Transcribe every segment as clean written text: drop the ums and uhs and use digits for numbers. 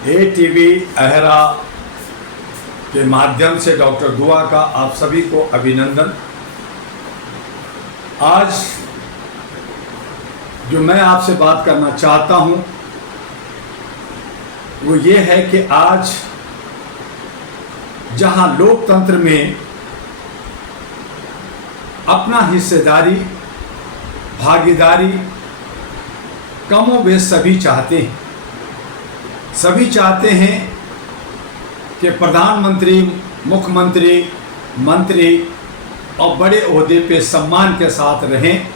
ATV अहरा के माध्यम से डॉक्टर दुआ का आप सभी को अभिनंदन। आज जो मैं आपसे बात करना चाहता हूं वो ये है कि आज जहां लोकतंत्र में अपना हिस्सेदारी, भागीदारी कमोबेश सभी चाहते हैं। सभी चाहते हैं कि प्रधानमंत्री, मुख्यमंत्री, मंत्री और बड़े ओहदे पे सम्मान के साथ रहें,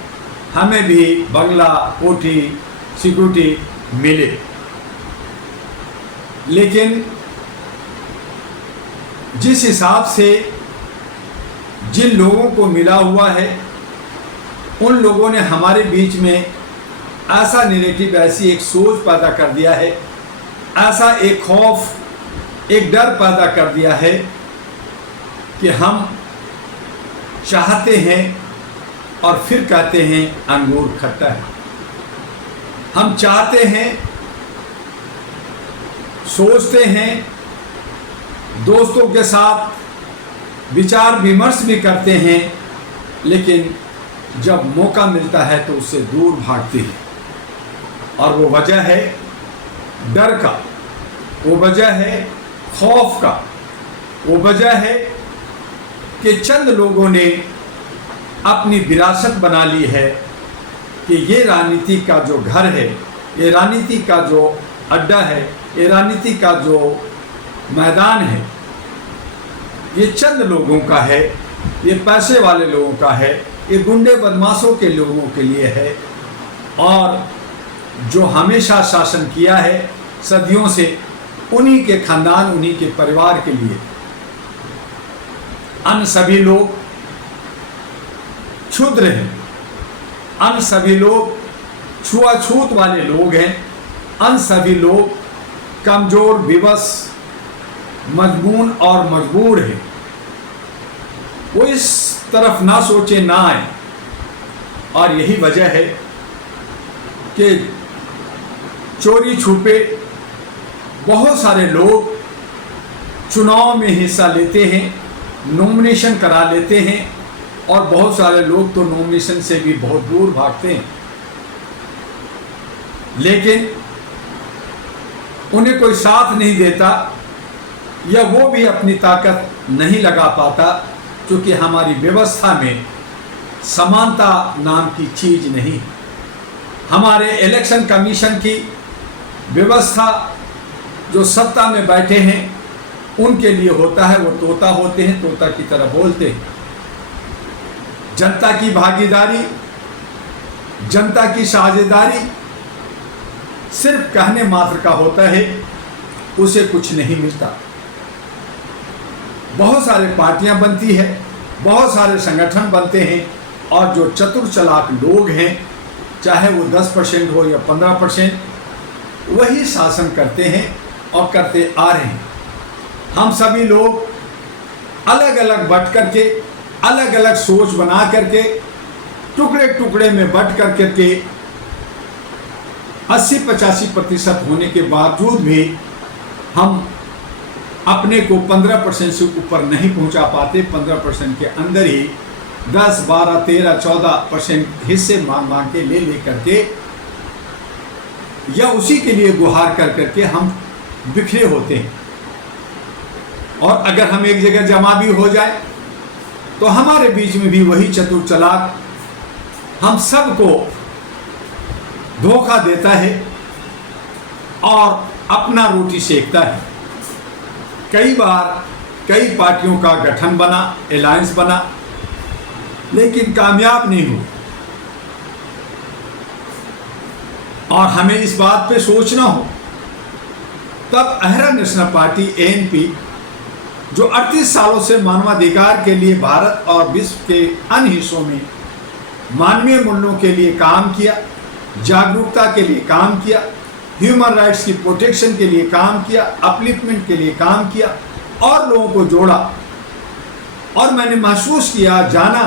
हमें भी बंगला, कोठी, सिक्योरिटी मिले। लेकिन जिस हिसाब से जिन लोगों को मिला हुआ है उन लोगों ने हमारे बीच में ऐसा नैरेटिव, ऐसी एक सोच पैदा कर दिया है, ऐसा एक खौफ, एक डर पैदा कर दिया है कि हम चाहते हैं और फिर कहते हैं अंगूर खट्टा है। हम चाहते हैं, सोचते हैं, दोस्तों के साथ विचार विमर्श भी करते हैं, लेकिन जब मौका मिलता है तो उससे दूर भागते हैं। और वो वजह है डर का, वो वजह है खौफ का, वो वजह है कि चंद लोगों ने अपनी विरासत बना ली है कि ये राजनीति का जो घर है, ये राजनीति का जो अड्डा है, ये राजनीति का जो मैदान है, ये चंद लोगों का है, ये पैसे वाले लोगों का है, ये गुंडे बदमाशों के लोगों के लिए है। और जो हमेशा शासन किया है सदियों से, उन्हीं के खानदान, उन्हीं के परिवार के लिए। अन्य सभी लोग क्षुद्र हैं, अन्य सभी लोग छुआछूत वाले लोग हैं, अन्य सभी लोग कमजोर, विवश, मजबून और मजबूर हैं। वो इस तरफ ना सोचे, ना आए। और यही वजह है कि चोरी छुपे बहुत सारे लोग चुनाव में हिस्सा लेते हैं, नॉमिनेशन करा लेते हैं, और बहुत सारे लोग तो नॉमिनेशन से भी बहुत दूर भागते हैं। लेकिन उन्हें कोई साथ नहीं देता, या वो भी अपनी ताकत नहीं लगा पाता, क्योंकि हमारी व्यवस्था में समानता नाम की चीज नहीं। हमारे इलेक्शन कमीशन की व्यवस्था जो सत्ता में बैठे हैं उनके लिए होता है, वो तोता होते हैं, तोता की तरह बोलते हैं। जनता की भागीदारी, जनता की साझेदारी सिर्फ कहने मात्र का होता है, उसे कुछ नहीं मिलता। बहुत सारे पार्टियां बनती है, बहुत सारे संगठन बनते हैं, और जो चतुर चालाक लोग हैं, चाहे वो 10% हो या 15%, वही शासन करते हैं और करते आ रहे हैं। हम सभी लोग अलग अलग बट करके, अलग अलग सोच बना करके, टुकड़े टुकड़े में बट करके 80-85% होने के बावजूद भी हम अपने को 15% से ऊपर नहीं पहुंचा पाते। 15% के अंदर ही 10, 12, 13, 14% हिस्से मांग के ले करके, या उसी के लिए गुहार कर करके हम बिखरे होते हैं। और अगर हम एक जगह जमा भी हो जाए तो हमारे बीच में भी वही चतुर चालाक हम सबको धोखा देता है और अपना रोटी सेकता है। कई बार कई पार्टियों का गठन बना, अलायंस बना, लेकिन कामयाब नहीं हुआ। और हमें इस बात पे सोचना हो, तब अहरा नेशनल पार्टी ANP, जो 38 सालों से मानवाधिकार के लिए भारत और विश्व के अन्य हिस्सों में मानवीय मूल्यों के लिए काम किया, जागरूकता के लिए काम किया, ह्यूमन राइट्स की प्रोटेक्शन के लिए काम किया, अपलिफ्टमेंट के लिए काम किया, और लोगों को जोड़ा। और मैंने महसूस किया, जाना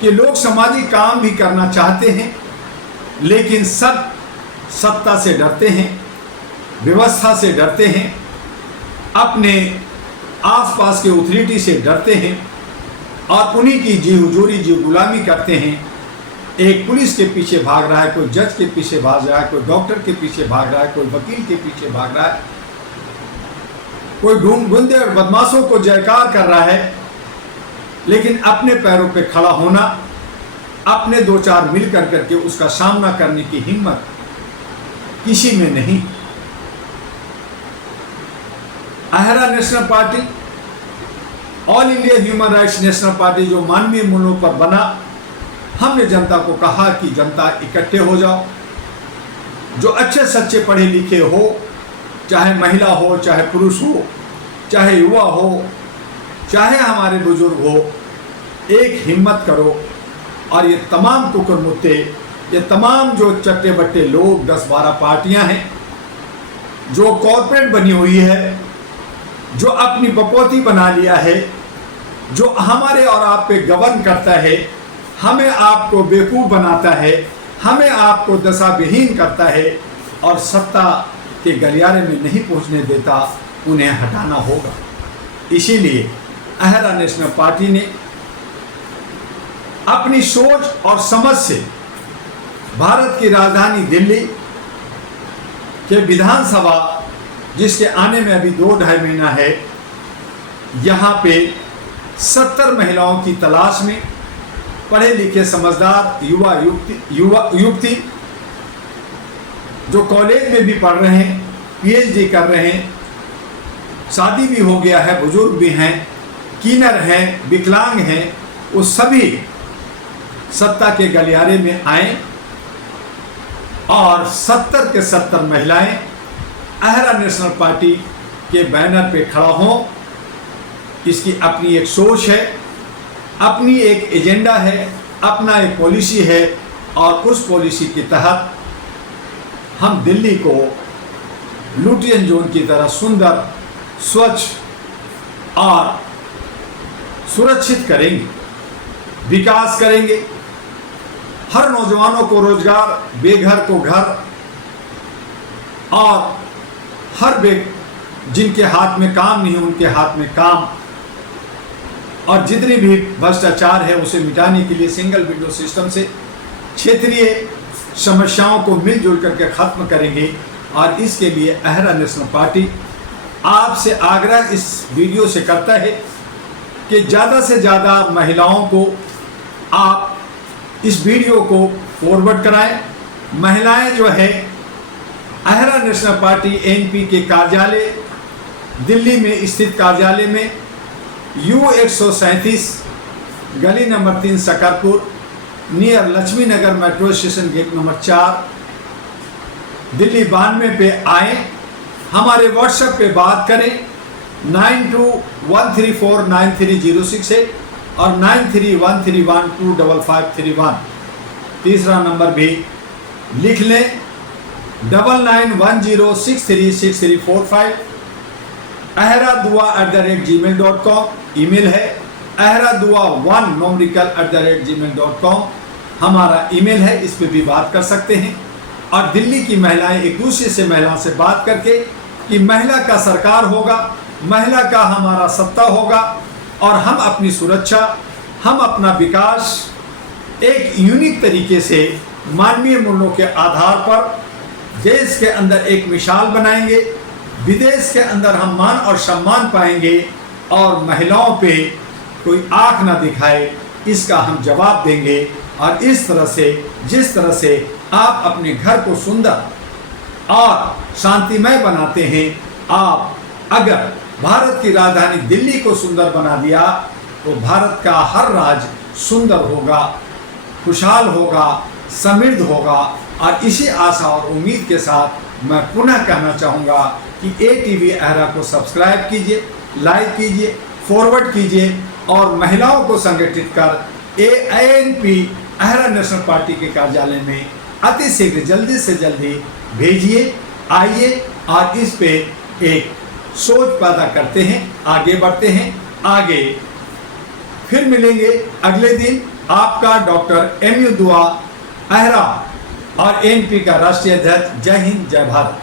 कि लोग सामाजिक काम भी करना चाहते हैं, लेकिन सब सत्ता से डरते हैं, व्यवस्था से डरते हैं, अपने आसपास के अथॉरिटी से डरते हैं और उन्हीं की जी हुजूरी जी गुलामी करते हैं। एक पुलिस के पीछे भाग रहा है, कोई जज के पीछे भाग रहा है, कोई डॉक्टर के पीछे भाग रहा है, कोई वकील के पीछे भाग रहा है, कोई गुंडे और बदमाशों को जयकार कर रहा है, लेकिन अपने पैरों पे खड़ा होना, अपने दो चार मिल करके उसका सामना करने की हिम्मत किसी में नहीं। अहरा national party, all India human rights national party जो मानवीय मूल्यों पर बना, हमने जनता को कहा कि जनता इकट्ठे हो जाओ, जो अच्छे सच्चे पढ़े लिखे हो, चाहे महिला हो, चाहे पुरुष हो, चाहे युवा हो, चाहे हमारे बुजुर्ग हो, एक हिम्मत करो और ये तमाम कुकर मुत्ते, ये तमाम जो चट्टे बट्टे लोग 10-12 पार्टियां हैं जो कॉरपोरेट बनी हुई है, जो अपनी बपोती बना लिया है, जो हमारे और आप पे गवर्न करता है, हमें आपको बेवकूफ़ बनाता है, हमें आपको दशा विहीन करता है और सत्ता के गलियारे में नहीं पहुंचने देता, उन्हें हटाना होगा। इसीलिए अहरा नेशनल पार्टी ने अपनी सोच और समझ से भारत की राजधानी दिल्ली के विधानसभा, जिसके आने में अभी 2-2.5 महीना है, यहाँ पे 70 महिलाओं की तलाश में पढ़े लिखे समझदार युवती जो कॉलेज में भी पढ़ रहे हैं, पीएचडी कर रहे हैं, शादी भी हो गया है, बुजुर्ग भी हैं, कीनर हैं, विकलांग हैं, वो सभी सत्ता के गलियारे में आए और 70 के 70 महिलाएं अहरा नेशनल पार्टी के बैनर पे खड़ा हों। इसकी अपनी एक सोच है, अपनी एक एजेंडा है, अपना एक पॉलिसी है और उस पॉलिसी के तहत हम दिल्ली को लुटियन जोन की तरह सुंदर, स्वच्छ और सुरक्षित करेंगे, विकास करेंगे, हर नौजवानों को रोजगार, बेघर को घर और हर जिनके हाथ में काम नहीं उनके हाथ में काम, और जितनी भी भ्रष्टाचार है उसे मिटाने के लिए सिंगल विंडो सिस्टम से क्षेत्रीय समस्याओं को मिलजुल करके खत्म करेंगे। और इसके लिए अहरा नेशनल पार्टी आपसे आग्रह इस वीडियो से करता है कि ज़्यादा से ज़्यादा महिलाओं को आप इस वीडियो को फॉरवर्ड कराएं। महिलाएं जो है अहरा नेशनल पार्टी एनपी के कार्यालय, दिल्ली में स्थित कार्यालय में U137 गली number 3 Shakarpur near Laxmi Nagar metro station gate number 4 Delhi 92 पे आए, हमारे व्हाट्सएप पे बात करें 9213493068 और 9313125531। तीसरा नंबर भी लिख लें 9910636345। ahradua@gmail.com ईमेल है, ahradua1numerical@gmail.com हमारा ईमेल है, इस पे भी बात कर सकते हैं। और दिल्ली की महिलाएं एक दूसरे से महिला से बात करके कि महिला का सरकार होगा, महिला का हमारा सत्ता होगा और हम अपनी सुरक्षा, हम अपना विकास एक यूनिक तरीके से मानवीय मूल्यों के आधार पर देश के अंदर एक मिसाल बनाएंगे, विदेश के अंदर हम मान और सम्मान पाएंगे और महिलाओं पे कोई आँख ना दिखाए, इसका हम जवाब देंगे। और इस तरह से, जिस तरह से आप अपने घर को सुंदर और शांतिमय बनाते हैं, आप अगर भारत की राजधानी दिल्ली को सुंदर बना दिया तो भारत का हर राज्य सुंदर होगा, खुशहाल होगा, समृद्ध होगा। और इसी आशा और उम्मीद के साथ मैं पुनः कहना चाहूँगा कि ATV अहरा को सब्सक्राइब कीजिए, लाइक कीजिए, फॉरवर्ड कीजिए और महिलाओं को संगठित कर ANP अहरा नेशनल पार्टी के कार्यालय में अति शीघ्र जल्दी से जल्दी भेजिए। आइए और इस पे एक सोच पैदा करते हैं, आगे बढ़ते हैं, आगे फिर मिलेंगे अगले दिन। आपका डॉक्टर MU दुआ अहरा और ANP का राष्ट्रीय अध्यक्ष। जय हिंद, जय भारत।